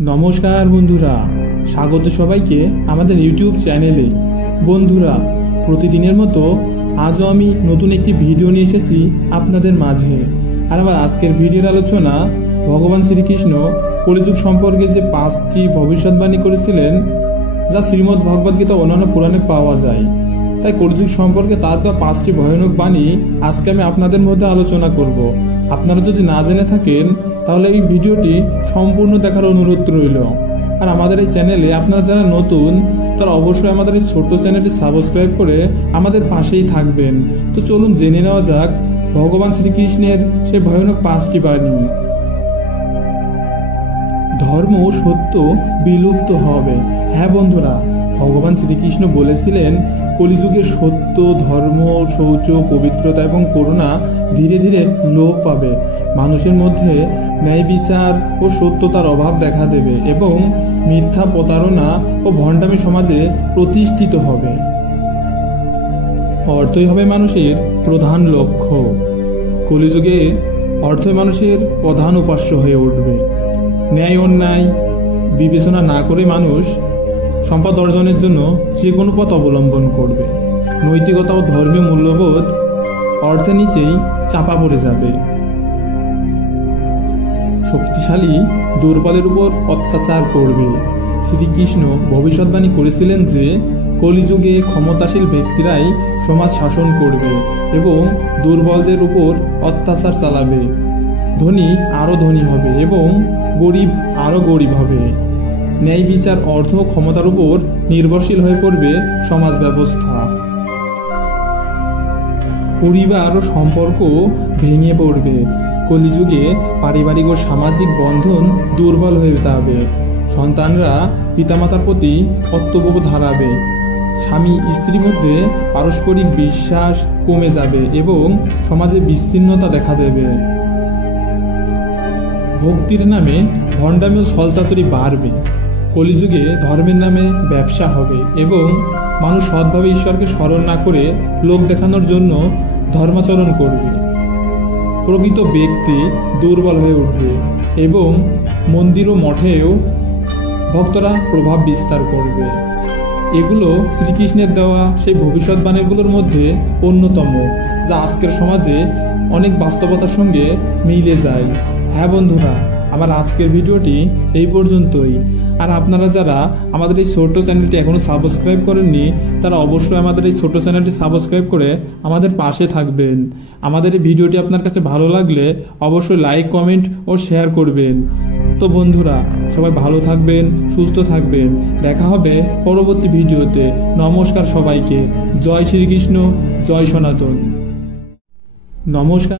নমস্কার বন্ধুরা, স্বাগত সবাইকে আমাদের ইউটিউব চ্যানেলে। বন্ধুরা, প্রতিদিনের মতো আজও আমি নতুন একটি ভিডিও নিয়ে এসেছি আপনাদের মাঝে। আর আমার আজকের ভিডিওর আলোচনা ভগবান শ্রীকৃষ্ণ কলিযুগ সম্পর্কে যে 5টি ভবিষ্যৎবাণী করেছিলেন, যা শ্রীমদ্ ভগবদ গীতা অন্যান্য পুরাণে পাওয়া যায়। তাই কলিযুগ সম্পর্কে তার দেওয়া 5টি ভয়ানক বাণী আজকে আমি আপনাদের মধ্যে আলোচনা করব। আপনারা যদি না জেনে থাকেন তাহলে এই ভিডিওটি সম্পূর্ণ দেখার অনুরোধ রইল। আর আমাদের এই চ্যানেলে আপনারা যারা নতুন তারা অবশ্যই আমাদের এই ছোট্ট চ্যানেলটি সাবস্ক্রাইব করে আমাদের পাশেই থাকবেন। তো চলুন জেনে নেওয়া যাক ভগবান শ্রীকৃষ্ণের সেই ভয়ানক 5টি বাণী। ধর্ম সত্য বিলুপ্ত হবে। হ্যাঁ বন্ধুরা, ভগবান শ্রীকৃষ্ণ বলেছিলেন কলিযুগে সত্য, ধর্ম, শৌচ, পবিত্রতা এবং করুণা ধীরে ধীরে লোপ পাবে। মানুষের মধ্যে ন্যায় বিচার ও সত্যতার অভাব দেখা দেবে এবং মিথ্যা, প্রতারণা ও ভণ্ডামি সমাজে প্রতিষ্ঠিত হবে। অর্থই হবে মানুষের প্রধান লক্ষ্য। কলিযুগে অর্থই মানুষের প্রধান উপাস্য হয়ে উঠবে। ন্যায় অন্যায় বিবেচনা না করে মানুষ সম্পদ অর্জনের জন্য যে কোনো পথ অবলম্বন করবে। নৈতিকতা ও ধর্মীয় মূল্যবোধ অর্থের নিচেই চাপা পড়ে যাবে। শক্তিশালী দুর্বলের উপর অত্যাচার করবে। শ্রীকৃষ্ণ ভবিষ্যৎবাণী করেছিলেন যে কলিযুগে ক্ষমতাশীল ব্যক্তিরাই সমাজ শাসন করবে এবং দুর্বলদের উপর অত্যাচার চালাবে। ধনী আরো ধনী হবে এবং গরিব আরো গরিব হবে। ন্যায় বিচার, অর্থ ও ক্ষমতার উপর নির্ভরশীল হয়ে পড়বে সমাজ ব্যবস্থা। পরিবার ও সম্পর্ক ভেঙে পড়বে। কলিযুগে পারিবারিক ও সামাজিক বন্ধন দুর্বল হয়ে যাবে। সন্তানরা পিতামাতার প্রতি কর্তব্যবোধ হারাবে। স্বামী স্ত্রীর মধ্যে পারস্পরিক বিশ্বাস কমে যাবে এবং সমাজে বিচ্ছিন্নতা দেখা দেবে। ভক্তির নামে ভণ্ডামি ও ছলচাতুরি বাড়বে। কলিযুগে ধর্মের নামে ব্যবসা হবে এবং মানুষ সৎভাবে ঈশ্বরকে স্মরণ না করে লোক দেখানোর জন্য ধর্মাচরণ করবে। প্রকৃত ব্যক্তি দুর্বল হয়ে উঠবে এবং মন্দির ও মঠেও ভক্তরা প্রভাব বিস্তার করবে। এগুলো শ্রীকৃষ্ণের দেওয়া সেই ভবিষ্যৎবাণীগুলোর মধ্যে অন্যতম, যা আজকের সমাজে অনেক বাস্তবতার সঙ্গে মিলে যায়। হ্যাঁ বন্ধুরা, আমার আজকের ভিডিওটি এই পর্যন্তই। আর আপনারা যারা আমাদের এই ছোট্ট চ্যানেলটি এখনো সাবস্ক্রাইব করেননি তারা অবশ্যই আমাদের এই ছোট্ট চ্যানেলটি সাবস্ক্রাইব করে আমাদের পাশে থাকবেন। আমাদের এই ভিডিওটি আপনার কাছে ভালো লাগলে অবশ্যই লাইক, কমেন্ট ও শেয়ার করবেন। তো বন্ধুরা, সবাই ভালো থাকবেন, সুস্থ থাকবেন। দেখা হবে পরবর্তী ভিডিওতে। নমস্কার সবাইকে। জয় শ্রীকৃষ্ণ, জয় সনাতন। নমস্কার।